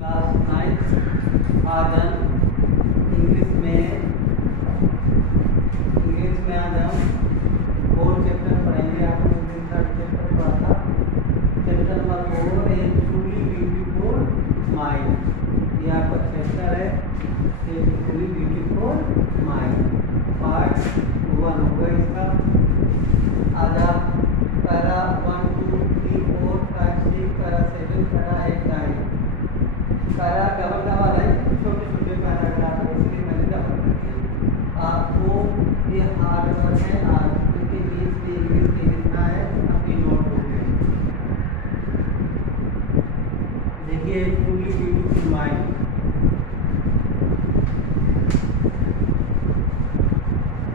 Class 9 आज हम English में आज हम 4 चैप्टर पढ़ेंगे। आपने उस दिन 3rd चैप्टर पढ़ा था। चैप्टर नंबर 4 ए ट्रूली ब्यूटीफुल माइंड। ये आपका चैप्टर है ए ट्रूली ब्यूटीफुल माइंड, पार्ट 1 होगा इसका। आज आप para 1 2 3 4 5 6 para 7 para 8 9 para double है, छोटे छोटे पैराग्राफ है, इसलिए मैंने डबल कर दिया। आपको ये हार्ड वर्क है, आपके बीच में इंग्लिश में लिखना है अपनी नोटबुक में। देखिए truly beautiful mind.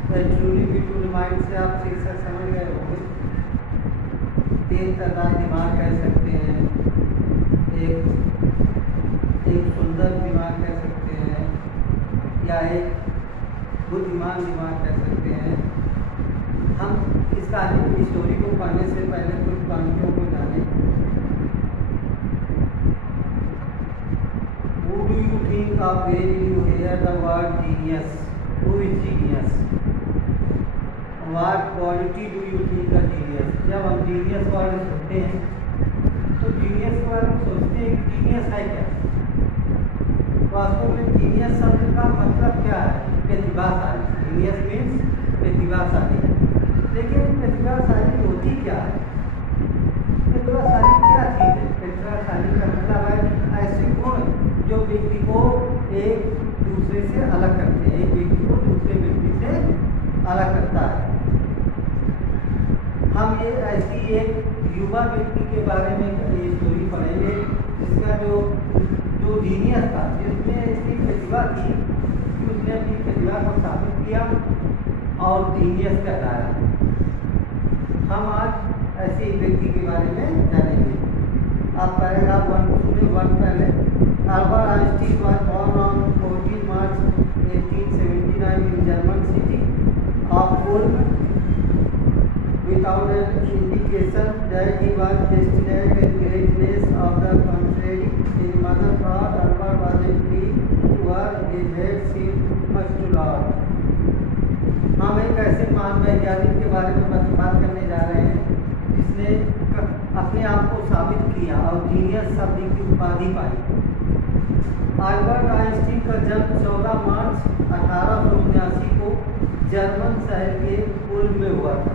Truly beautiful mind से आप शीर्षक समझ गए होंगे। 3 तरह दिमाग कह सकते हैं, एक सुंदर दिमाग कह सकते हैं, या एक बुद्धिमान दिमाग कह सकते हैं। हम इस कहानी की स्टोरी को पढ़ने से पहले कुछ पंक्तियों को जाने। Who do you think of when you hear the word genius? Who is genius? What quality do you think a genius? जब हम genius वर्ड सुनते हैं तो genius के बारे में सोचते हैं कि genius है क्या। वास्तव में जीनियस शब्द का मतलब क्या है? प्रतिभाशाली। जीनियस मीन्स प्रतिभाशाली। लेकिन प्रतिभाशाली होती क्या है? प्रतिभाशाली क्या चीज़ है? प्रतिभाशाली का मतलब है ऐसे गुण जो व्यक्ति को एक दूसरे से अलग करते हैं, एक व्यक्ति को दूसरे व्यक्ति से अलग करता है। हम ये ऐसी एक युवा व्यक्ति के बारे में ये स्टोरी पढ़ेंगे जिसका जो जीनियस था, जिसने इसकी प्रतिभा थी कि उसने अपनी प्रतिभा को साबित किया और जीनियस कहलाया। हम आज ऐसे एक व्यक्ति के बारे में जानेंगे। आप पैराग्राफ 1 पहले। Albert Einstein was born on 14 March 1879 in German city of Ulm. Without an indication that he was destined to greatness of the country, his mother thought Albert was a free who his head seemed much too large. हम एक ऐसे महान वैज्ञानिक के बारे में बात करने जा रहे हैं जिसने अपने आप को साबित किया और जीनियस शब्द की उपाधि पाई। अल्बर्ट आइंस्टीन का जन्म 14 मार्च 1879 को जर्मन शहर के उल्म में हुआ था।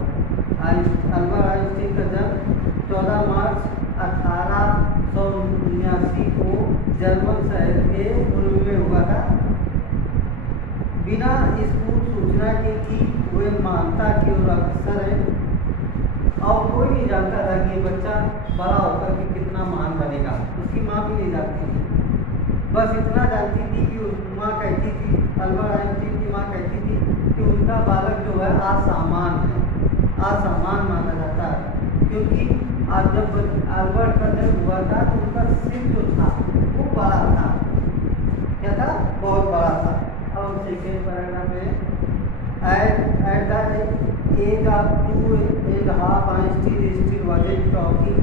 अल्बर्ट आइंस्टीन का जन्म 14 मार्च 1879 को जर्मन शहर के उल्म में हुआ था। बिना इस पूर्व सूचना के कि वे मानता कि वो अक्सर है और कोई नहीं जानता था कि ये बच्चा बड़ा होकर के कितना महान बनेगा। उसकी माँ भी नहीं जानती थी, बस इतना जानती थी कि माँ कहती थी, अल्बर्ट आइंस्टीन की माँ कहती थी कि उनका बालक जो है असामान्य है, असामान्य माना जाता है। क्योंकि आज जब अल्बर्ट का जन्म हुआ था तो उनका सिर जो था वो बड़ा था। क्या था? बहुत बड़ा था। अब सेकेंड पैराग्राफ में at the age of 2.5 Einstein still wasn't talking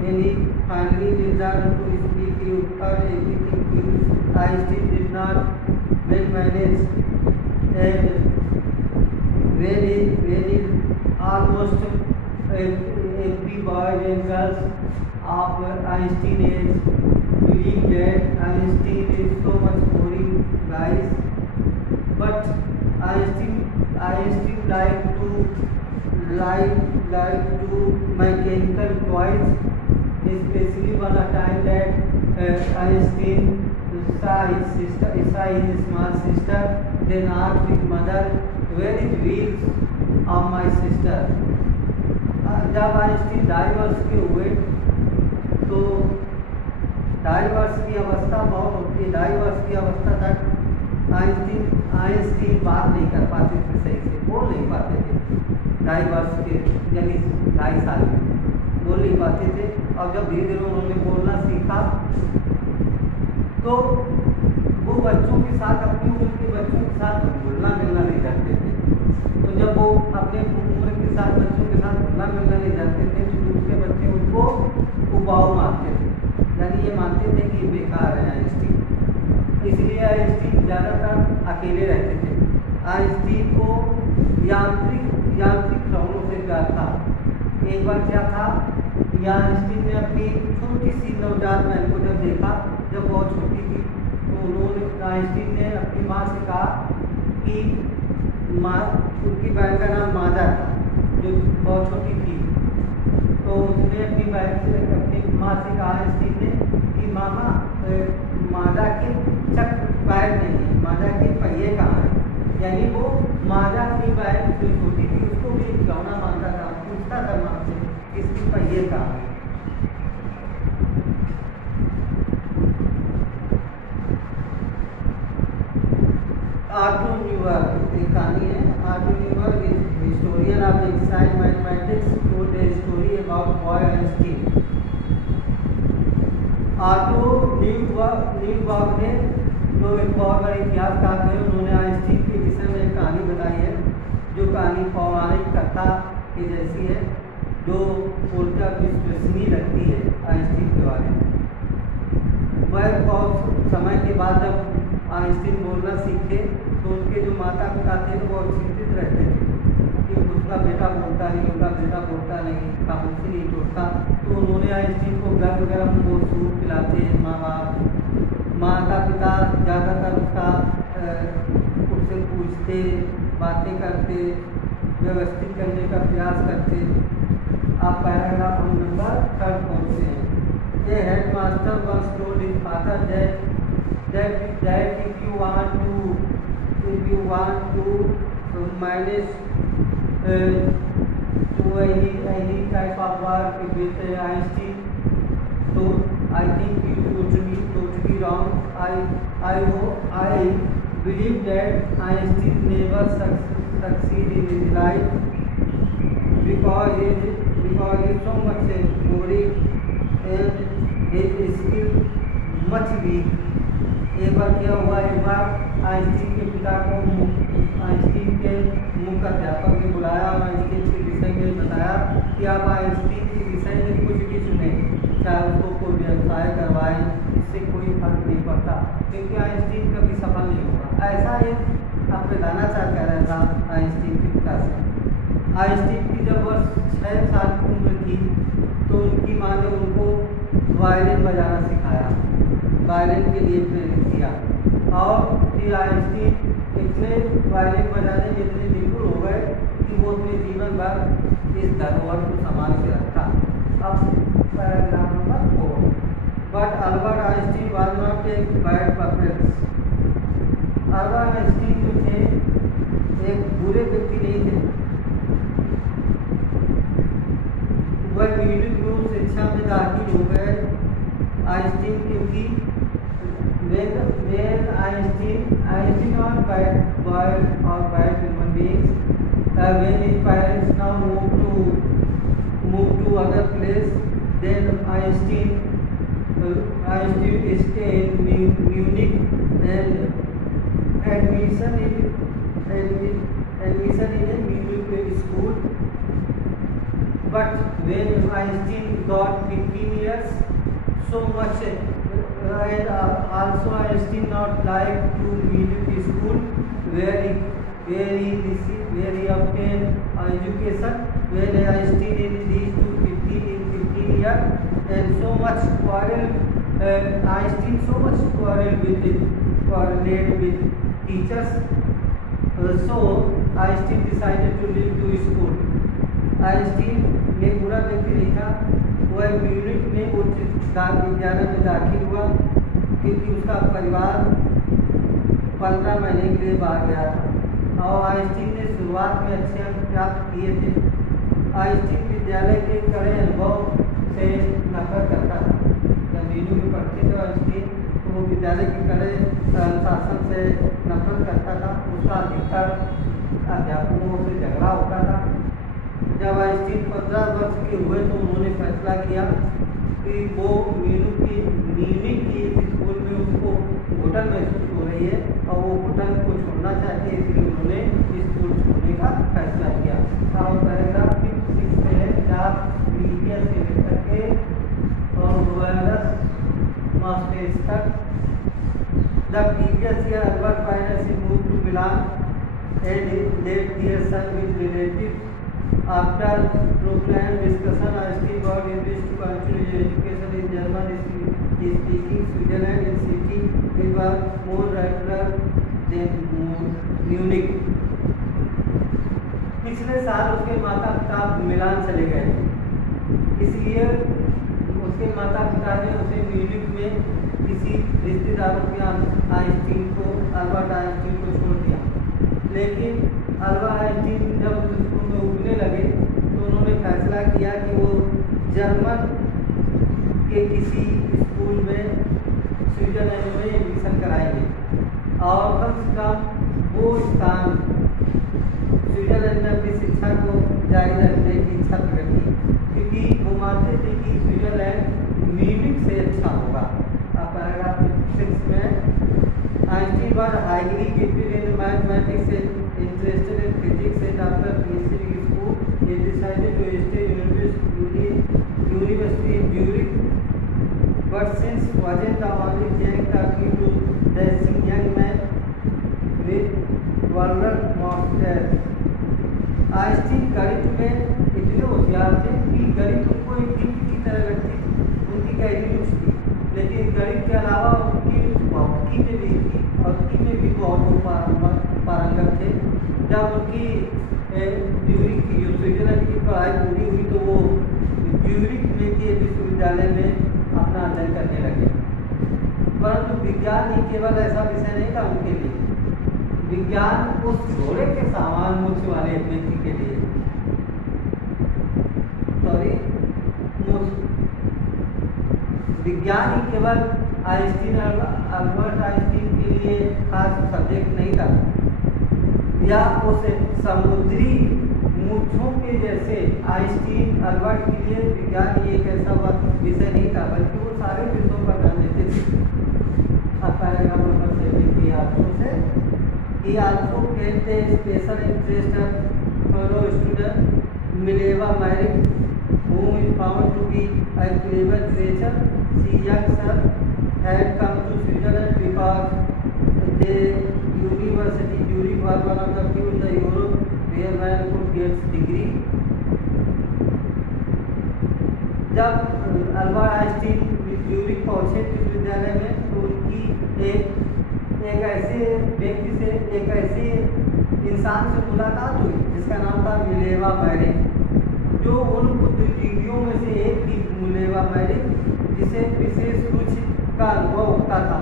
when he finally learned to speak. He uttered everything else. Einstein did not well manage, and when he almost every boy and girls of Einstein age believe that Einstein is so much boring guys, but Einstein like to mechanical toys, especially one time that Einstein saw his small sister, then asked his mother, where is wheels of my sister? जब Einstein 2.5 वर्ष के हुए तो 2.5 वर्ष की अवस्था बहुत होती है। 2.5 वर्ष की अवस्था तक आइंस्टीन बात नहीं कर पाते थे, सही से बोल नहीं पाते थे। 2.5 वर्ष के यानी 2.5 साल में बोल नहीं पाते थे। और जब धीरे धीरे उन्होंने बोलना सीखा तो वो बच्चों के साथ, अपनी उम्र के बच्चों के साथ घुलना मिलना नहीं चाहते थे। तो जब वो अपने उम्र के साथ बच्चों के साथ घुलना मिलना नहीं चाहते थे तो दूसरे बच्चे उनको उबाऊ मानते थे, यानी ये मानते थे कि बेकार है। ज़्यादातर अकेले रहते थे। आइंस्टीन को यांत्रिक खिलौनों से प्यार था। एक बार क्या था, आइंस्टीन ने अपनी छोटी सी नवजात बहन को जब देखा, जब बहुत छोटी थी, तो आइंस्टीन ने अपनी माँ से कहा कि उनकी बहन का नाम मादा था, जो बहुत छोटी थी। तो उसने अपनी माँ से कहा आइंस्टीन ने कि मामा, मादा के चक्र पैर नहीं है, मादा के पहिए कहाँ हैं। यानी वो मादा की बहन जो छोटी थी उसको भी एक खिलौना मांगता था, पूछता था माँ से कि इसकी पहिए कहाँ हैं। आर्टो न्यूबर्ग एक कहानी है। Auto Newberg historian of the excise mathematics told the story about boy Einstein. Auto Newberg ने जो एक बहुत बड़े इतिहासकार थे, उन्होंने आइंस्टीन के विषय में एक कहानी बताई है, जो कहानी पौराणिक कथा की जैसी है, जो पूर्णतः विश्वसनीय लगती है आइंस्टीन के बारे में। वह बहुत समय के बाद जब आइंस्टीन बोलना सीखे तो उनके जो माता पिता थे वो चिंतित रहते थे कि उसका बेटा बोलता नहीं, उनका बेटा बोलता नहीं, खामोशी नहीं छोड़ता। तो उन्होंने आइंस्टीन को गर्म गर्म वो सूप पिलाते हैं माँ बाप। माता पिता ज़्यादातर उससे पूछते, बातें करते, व्यवस्थित करने का प्रयास करते। आप पैराग्राफ नंबर 3 पहुँचते हैं। A headmaster once told his father that if you want to manage to any type of work with Einstein, so I think you totally wrong. I believe that Einstein never succeed in his life because he is so much boring and his skill much weak. एक बार क्या हुआ, एक बार Einstein के पिता को Einstein के मुख्य अध्यापक ने बुलाया और आइंस्टीन के विषय में बताया कि आप आइंस्टीन के विषय में कुछ भी सुनें, चाहे उसको कोई व्यवसाय करवाएं, इससे कोई फर्क नहीं पड़ता, क्योंकि आइंस्टीन कभी सफल नहीं होगा। ऐसा एक प्रधानाचार्य कह रहा था आइंस्टीन के पिता से। आइंस्टीन की जब वर्ष 6 साल की उम्र थी तो उनकी माँ ने उनको वायलिन बजाना सिखाया, वायलिन के लिए प्रेरित किया। और फिर आइंस्टीन इतने वायलिन बजाने में इतने निपुण हो गए कि वो अपने जीवन भर इस धरोहर को संभाल के रखा। अब paragraph number 4। But Albert Einstein was not a bad perfect. Albert Einstein जो थे एक बुरे व्यक्ति नहीं थे। वह म्यूजिक ग्रुप शिक्षा में दाखिल हो गए आइंस्टीन, क्योंकि when Einstein not bad boy or bad human beings, when his parents now moved to other place, then Einstein stay in Munich and admission in a Munich school. But when Einstein got 15 years, so much, and also Einstein not like to Munich school where he obtained education. When Einstein reached to 15 years, and so much quarrel, Einstein so much quarreled with teachers. So Einstein decided to leave to school. Einstein एक बुरा व्यक्ति नहीं था। वह Munich में उच्च विद्यालय में दाखिल हुआ क्योंकि उसका परिवार 15 महीने के लिए बाहर गया था और आइंस्टीन ने शुरुआत में अच्छे अंक प्राप्त किए थे। आइंस्टीन विद्यालय के कड़े अनुभव से नफरत करता था। जब म्यूनिख में पढ़ते थे आइंस्टीन तो वो विद्यालय के कड़े अनुशासन से नफरत करता था। उसका अधिकतर अध्यापकों से झगड़ा होता था। जब आइंस्टीन 15 वर्ष के हुए तो उन्होंने फैसला किया कि वो म्यूनिख की स्कूल में उसको घुटन महसूस हो रही है और वो घुटन को छोड़ना चाहती है, इसलिए उन्होंने स्कूल छोड़ने का फैसला किया। और पैराग्राफ 6 में है, जहाँ प्रीवियस से लेकर के और वायरस मास्टर्स तक The previous year, Albert Einstein moved to Milan and left their son with relatives. After prolonged discussion, Einstein got engaged to continue his education in German-speaking Switzerland in city which was more regular than Munich. पिछले साल उसके माता पिता मिलान चले गए, इसलिए उसके माता पिता ने उसे म्यूनिख में किसी रिश्तेदारों के आइंस्टीन को अल्बर्ट आइंस्टीन को छोड़ दिया। लेकिन अल्बर्ट आइंस्टीन जब उस स्कूल में उठने लगे तो उन्होंने फैसला किया कि वो जर्मन के किसी स्कूल में स्विट्जरलैंड में एडमिशन कराएंगे और कम से कम वो स्थान स्विट्जरलैंड में अपनी शिक्षा को जारी रखने की इच्छा प्रकट की, क्योंकि वो मानते थे कि स्विट्जरलैंड म्यूनिख से अच्छा होगा। अब पैराग्राफ 6 में Einstein was highly gifted in mathematics and interested in physics, and after finishing school he decided to stay university in Zurich. But since wasn't the only thing talking to dancing young man with Werner Monster. Einstein गणित में इतने होशियार थे कि गणित उनको एक gift की तरह लगती थी, उनकी गहरी रुचि थी। लेकिन गणित के अलावा उनकी भौतिकी में भी थी, भौतिकी में भी बहुत पारंगत थे। जब उनकी ज्यूरिख की स्विट्जरलैंड की पढ़ाई पूरी हुई तो वो ज्यूरिख में के विश्वविद्यालय में अपना अध्ययन करने लगे। परंतु विज्ञान ही केवल ऐसा विषय नहीं था उनके लिए, विज्ञान उस घोड़े के सामान मूछ वाले व्यक्ति के लिए विज्ञान ही केवल आइंस्टीन अल्बर्ट आइंस्टीन के लिए खास सब्जेक्ट नहीं था, या उस समुद्री मूछों के जैसे आइंस्टीन अल्बर्ट के लिए विज्ञान ही एक ऐसा विषय नहीं था, बल्कि वो सारे विषयों पर ध्यान देते थे। अब पैराग्राफ नंबर 7 की आंसर से He also felt a special interest in fellow student Mileva Marik, whom he found to be a clever creature. She youngster had come to Switzerland because the University Zurich was one of the few in the Europe where man could get degree. जब Albert Einstein Zurich पहुंचे विश्वविद्यालय में तो उनकी एक ऐसे व्यक्ति से, एक ऐसे इंसान से मुलाकात हुई जिसका नाम था मिलेवा मैरिक, जो उन बुद्धिजीवियों में से एक थी। मिलेवा मैरिक जिसे विशेष कुछ का अनुभव होता था,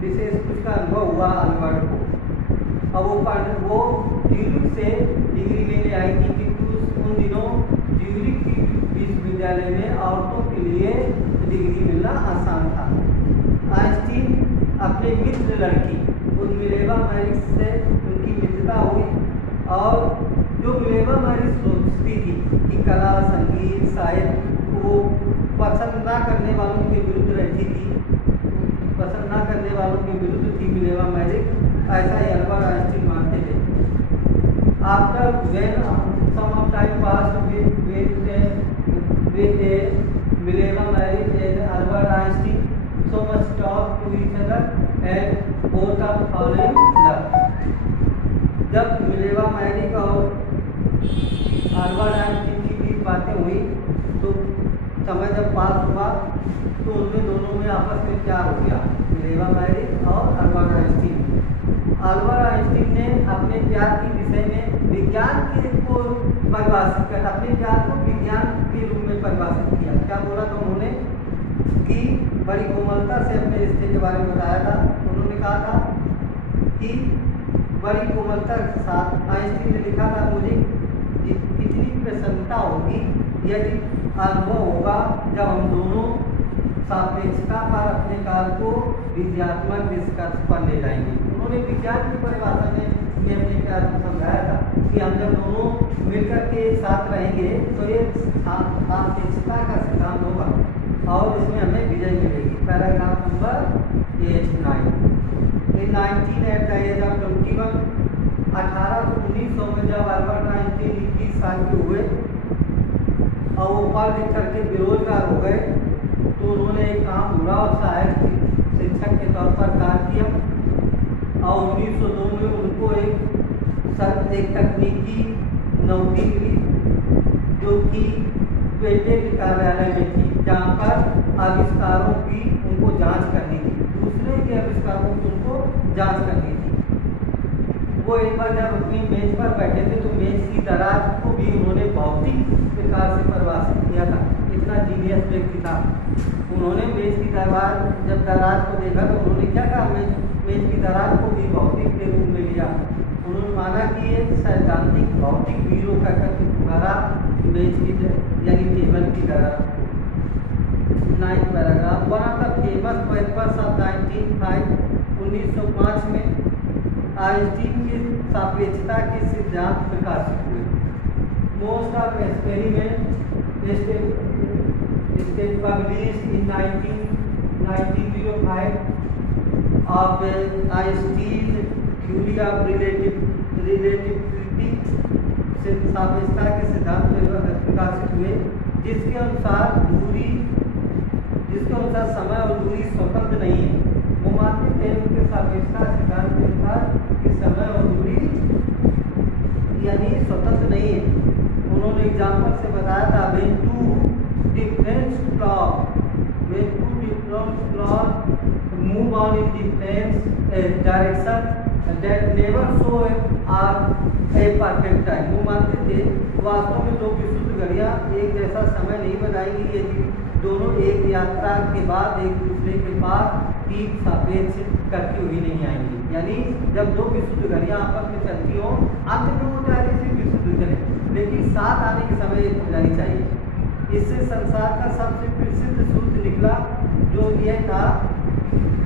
विशेष कुछ का अनुभव हुआ अल्बर्ट को। अब वो ज्यूरिख से डिग्री लेने आई थी, क्योंकि उन दिनों ज्यूरिख की विश्वविद्यालय में औरतों के लिए डिग्री मिलना आसान था। आइंस्टीन अपने मित्र लड़की उस मिलेवा मैरिक से उनकी मित्रता हुई, और जो मिलेवा मैरिक सोचती थी कि कला, संगीत, साहित्य वो पसंद ना करने वालों के विरुद्ध रहती थी, पसंद ना करने वालों के विरुद्ध थी मिलेवा मैरिक, ऐसा ही अल्बर्ट आइंस्टीन मानते थे। After when some of time pass with Mileva Maric and Albert Einstein, so much talk to each other and both are falling in love. जब मिलेवा मैरिक और अल्बर्ट आइंस्टीन की बीच बातें हुई तो समय जब पास हुआ तो उनमें दोनों में आपस में प्यार हो गया, मिलेवा मैरिक और अल्बर्ट आइंस्टीन। अल्बर्ट आइंस्टीन ने अपने प्यार के विषय में विज्ञान को परिभाषित कर, अपने प्यार को विज्ञान के रूप में परिभाषित किया। क्या बोला था उन्होंने कि बड़ी कोमलता से अपने रिश्ते के बारे में बताया था। उन्होंने कहा था कि बड़ी कोमलता के साथ आइंस्टीन ने लिखा था, मुझे कितनी प्रसन्नता होगी यदि अनुभव होगा जब हम दोनों सापेक्षता पर अपने काल को विद्यात्मक निष्कर्ष पर ले जाएंगे। उन्होंने विज्ञान की परिभाषा में अपने प्यार को समझाया था कि हम जब दोनों मिलकर के साथ रहेंगे तो ये सापेक्षता का सिद्धांत होगा और इसमें हमें विजय मिलेगी। Paragraph number 9 in 19 at the age of 21 1819 में जब अल्बर्ट आइंस्टीन 21 साल के हुए और वो पढ़ लिख करके बेरोजगार हो गए तो उन्होंने एक काम ढूंढा और सहायक शिक्षक के तौर पर कार्य किया। और 1902 में उनको एक तकनीकी नौकरी मिली जो कि पेटेंट कार्यालय में थी, जहाँ पर आविष्कारों की उनको जांच करनी थी, दूसरे के आविष्कारों की उनको जांच करनी थी। वो एक बार जब अपनी मेज पर बैठे थे तो मेज की दराज को भी उन्होंने भौतिक प्रकार से परिभाषित किया था। इतना जीनियस व्यक्ति था। उन्होंने मेज की दराज को देखा तो उन्होंने क्या कहा, मेज की दराज को भी भौतिक के रूप में लिया। उन्होंने माना कि ये सैद्धांतिक भौतिक वीरों का पुकारा मेज की यानी टेबल की दराज। 9th paragraph, one of the famous papers of 1905 में आइंस्टीन की सापेक्षता के सिद्धांत प्रकाशित हुए। Most of experiment published in 1905 of Einstein theory of relativity से सापेक्षता के सिद्धांत प्रकाशित हुए, जिसके अनुसार समय और दूरी स्वतंत्र नहीं है। वो मानते थे उनके सापेक्षता सिद्धांत के अनुसार कि समय और दूरी यानी स्वतंत्र नहीं है। उन्होंने एग्जाम्पल से बताया था, when two different clouds move on in different direction that never show a perfect time। वो मानते थे वास्तव में दो विशुद्ध घड़ियाँ एक जैसा समय नहीं बनाएंगी यदि दोनों एक यात्रा के बाद एक दूसरे के पास ठीक सापेक्ष करती हुई नहीं आएंगी। यानी जब दो विशुद्ध घड़ियाँ आपस में चलती हो, अंत में वो चाहे सिर्फ विशुद्ध चले, लेकिन साथ आने के समय एक हो जानी चाहिए। इससे संसार का सबसे प्रसिद्ध सूत्र निकला, जो यह था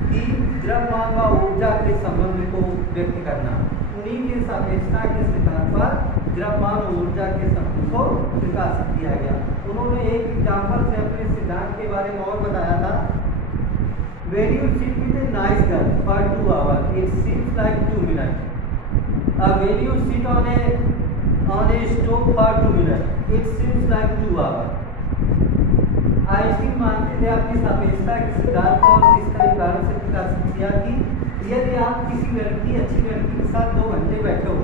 कि द्रव्यमान व ऊर्जा के संबंध को व्यक्त करना। उन्हीं के सापेक्षता के सिद्धांत पर द्रव्यमान और ऊर्जा के संबंध को प्रकाशित किया गया। उन्होंने एक एग्जाम्पल से अपने सिद्धांत के बारे में और बताया था, when you sit with a nice girl for 2 hours, it seems like 2 minutes. When you sit on a stove for 2 minutes, it seems like 2 hours. Einstein मानते थे अपनी सापेक्षता के सिद्धांत को और इस तरह से प्रकाशित किया कि यदि आप किसी अच्छी लड़की के साथ 2 घंटे बैठे हो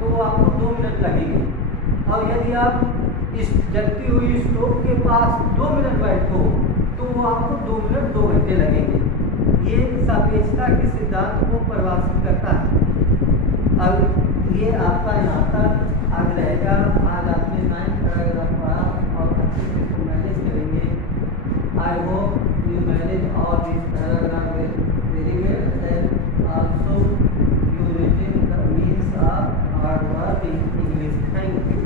तो वो आपको 2 मिनट लगेंगे, और यदि आप इस जलती हुई स्टोव के पास 2 मिनट बैठो तो वो आपको 2 मिनट 2 घंटे लगेंगे। ये सापेक्षता के सिद्धांत को परिभाषित करता है। अब ये आपका यहाँ तक आज रहेगा। आज आपने 9th पैराग्राफ पढ़ा और अच्छे से इसको मैनेज करेंगे। I hope you manage all these paragraphs very well, and also you retain the means of hard work in English. Thank you.